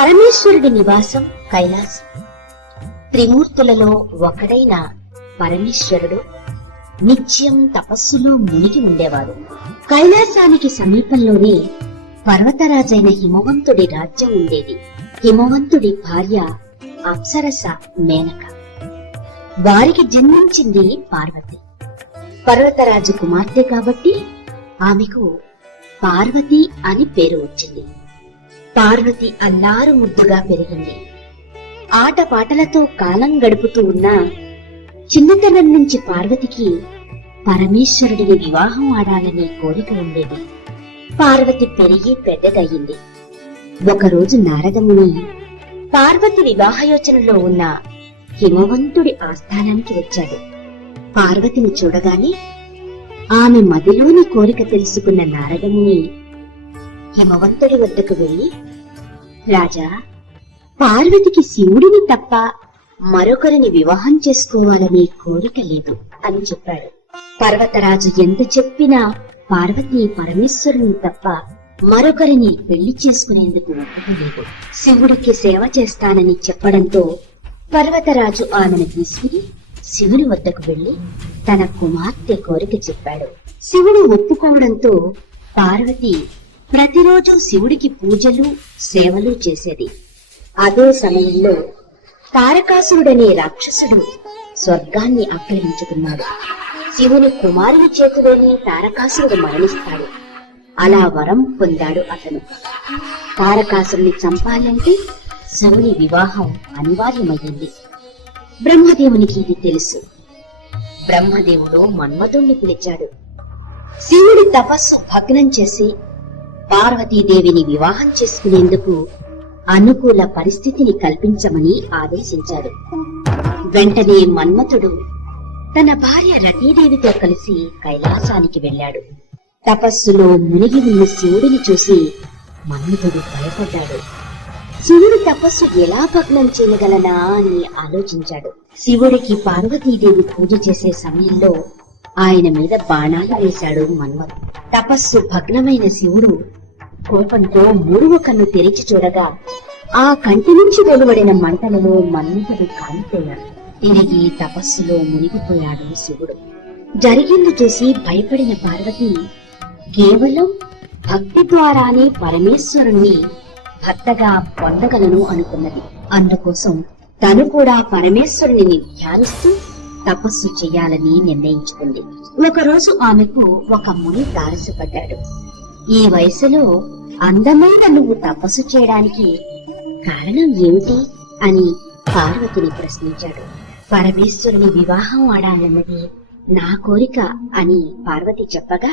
పరమేశ్వరుడి నివాసం కైలాసం. త్రిమూర్తులలో ఒకడైన పరమేశ్వరుడు నిత్యం తపస్సులో మునిగి ఉండేవాడు. కైలాసానికి సమీపంలోనే పర్వతరాజైన హిమవంతుడి రాజ్యం ఉండేది. హిమవంతుడి భార్య అప్సరస మేనక. వారికి జన్మించింది పార్వతి. పర్వతరాజు కుమార్తె కాబట్టి ఆమెకు పార్వతి అని పేరు వచ్చింది. పార్వతి అల్లారు ముద్దుగా పెరిగింది. ఆటపాటలతో కాలం గడుపుతూ ఉన్న చిన్నతనం నుంచి పార్వతికి పరమేశ్వరుడిని వివాహం ఆడాలనే కోరిక ఉండేది. పార్వతి పెరిగి పెద్దదయ్యింది. ఒకరోజు నారదముని పార్వతి వివాహయోచనలో ఉన్న హిమవంతుడి ఆస్థానానికి వచ్చాడు. పార్వతిని చూడగానే ఆమె మదిలోని కోరిక తెలుసుకున్న నారదముని హిమవంతుడి వద్దకు వెళ్లి, రాజా, పార్వతికి శివుడిని తప్ప మరొకరిని వివాహం చేసుకోవాలనే కోరిక లేదు అని చెప్పాడు. పర్వతరాజు ఎంత చెప్పినా పార్వతి పరమేశ్వరుని తప్ప మరొకరిని పెళ్లి చేసుకునేందుకు ఒప్పుకోలేదు. శివుడికి సేవ చేస్తానని చెప్పడంతో పర్వతరాజు ఆమెను తీసుకుని శివుని వద్దకు వెళ్లి తన కుమార్తె కోరిక చెప్పాడు. శివుడు ఒప్పుకోవడంతో పార్వతి ప్రతిరోజు శివుడికి పూజలు సేవలు చేసేది. అదే సమయంలో తారకాసురుడనే రాక్షసుడు స్వర్గాన్ని ఆక్రమించుకున్నాడు. శివుని కుమారుని చేతిలోని తారకాసురుడు మరణిస్తాడు. అలా వరం పొందాడు అతను. తారకాసురుని చంపాలంటే శివుని వివాహం అనివార్యమయ్యింది. బ్రహ్మదేవునికి ఇది తెలుసు. బ్రహ్మదేవుడు మన్మథుణ్ణి పిలిచాడు. శివుడి తపస్సు భగ్నం చేసి పార్వతీదేవిని వివాహం చేసుకునేందుకు అనుకూల పరిస్థితిని కల్పించమని ఆదేశించాడు. వెంటనే మన్మథుడు తన భార్య రతీదేవితో కలిసి కైలాసానికి వెళ్లాడు. తపస్సులో మునిగి ఉన్న శివుడిని చూసి మన్మథుడు భయపడ్డాడు. శివుడి తపస్సు ఎలా భగ్నం చేయగలనా అని ఆలోచించాడు. శివుడికి పార్వతీదేవి పూజ చేసే సమయంలో ఆయన మీద బాణాలు వేశాడు మన్మథుడు. తపస్సు భగ్నమైన శివుడు కోపంతో మూడవ కన్ను తెరిచి చూడగా ఆ కంటి నుంచి వెలువడిన మంటలలో మన్మథుడు కాలిపోయాడు. తిరిగి తపస్సులో మునిగిపోయాడు శివుడు. జరిగింది చూసి భయపడిన పార్వతి కేవలం భక్తి ద్వారానే పరమేశ్వరుణ్ణి భర్తగా పొందగలను అనుకున్నది. అందుకోసం తను కూడా పరమేశ్వరుని ధ్యానిస్తూ తపస్సు చేయాలని నిర్ణయించుకుంది. ఒకరోజు ఆమెకు ఒక ముని తారసపడ్డాడు. ఈ వయసులో అందమైన నువ్వు తపస్సు చేయడానికి కారణం ఏమిటి అని పార్వతిని ప్రశ్నించాడు. పరమేశ్వరుని వివాహం ఆడాలన్నది నా కోరిక అని పార్వతి చెప్పగా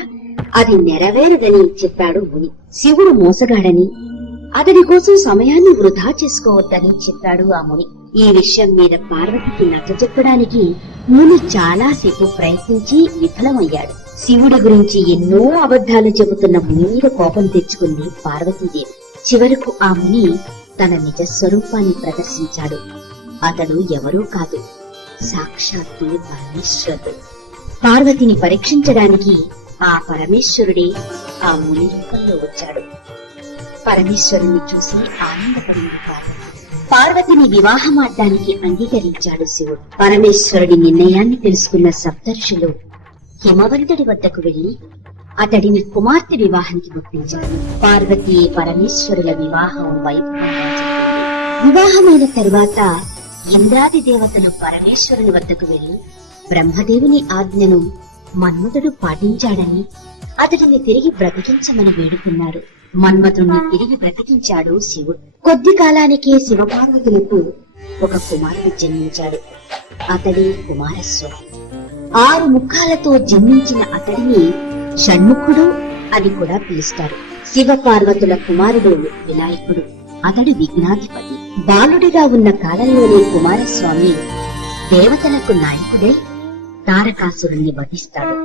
అది నెరవేరదని చెప్పాడు ముని. శివుడు మోసగాడని, అతడి కోసం సమయాన్ని వృధా చేసుకోవద్దని చెప్పాడు ఆ ముని. ఈ విషయం మీద పార్వతికి నచ్చజెప్పడానికి ముని చాలాసేపు ప్రయత్నించి విఫలమయ్యాడు. శివుడి గురించి ఎన్నో అబద్ధాలు చెబుతున్న ముని మీద కోపం తెచ్చుకుంది పార్వతీదేవి. చివరకు ఆ ముని తన నిజ స్వరూపాన్ని ప్రదర్శించాడు. అతడు ఎవరూ కాదు, సాక్షాత్తు పరమేశ్వరుడు. పార్వతిని పరీక్షించడానికి ఆ పరమేశ్వరుడే ఆ ముని రూపంలో వచ్చాడు. పరమేశ్వరుని చూసి ఆనందపడింది పార్వతి. పార్వతిని వివాహమాడడానికి అంగీకరించాడు శివుడు. పరమేశ్వరుడి నిర్ణయాన్ని తెలుసుకున్న సప్తర్షులు హిమవంతుడి వద్దకు వెళ్లి అతడిని కుమార్తె వివాహానికి ఒప్పించారు. పార్వతి పరమేశ్వరుల వివాహం వైభవంగా జరిగింది. వివాహమైన తరువాత ఇంద్రాది దేవతలు పరమేశ్వరుని వద్దకు వెళ్లి బ్రహ్మదేవుని ఆజ్ఞను మన్మథుడు పాటించాడని అతడిని తిరిగి బ్రతికించమని వేడుకున్నారు. మన్మథుడిని తిరిగి బ్రతికించాడు శివుడు. కొద్ది కాలానికే శివపార్వతులకు ఒక కుమారుడు జన్మించాడు. అతడి కుమారస్వామి. 6 ముఖాలతో జన్మించిన అతడిని షణ్ముఖుడు అని కూడా పిలుస్తారు. శివ పార్వతుల కుమారుడు వినాయకుడు. అతడు విఘ్నాధిపతి. బాలుడిగా ఉన్న కాలంలోనే కుమారస్వామి దేవతలకు నాయకుడై తారకాసురుణ్ణి వధిస్తాడు.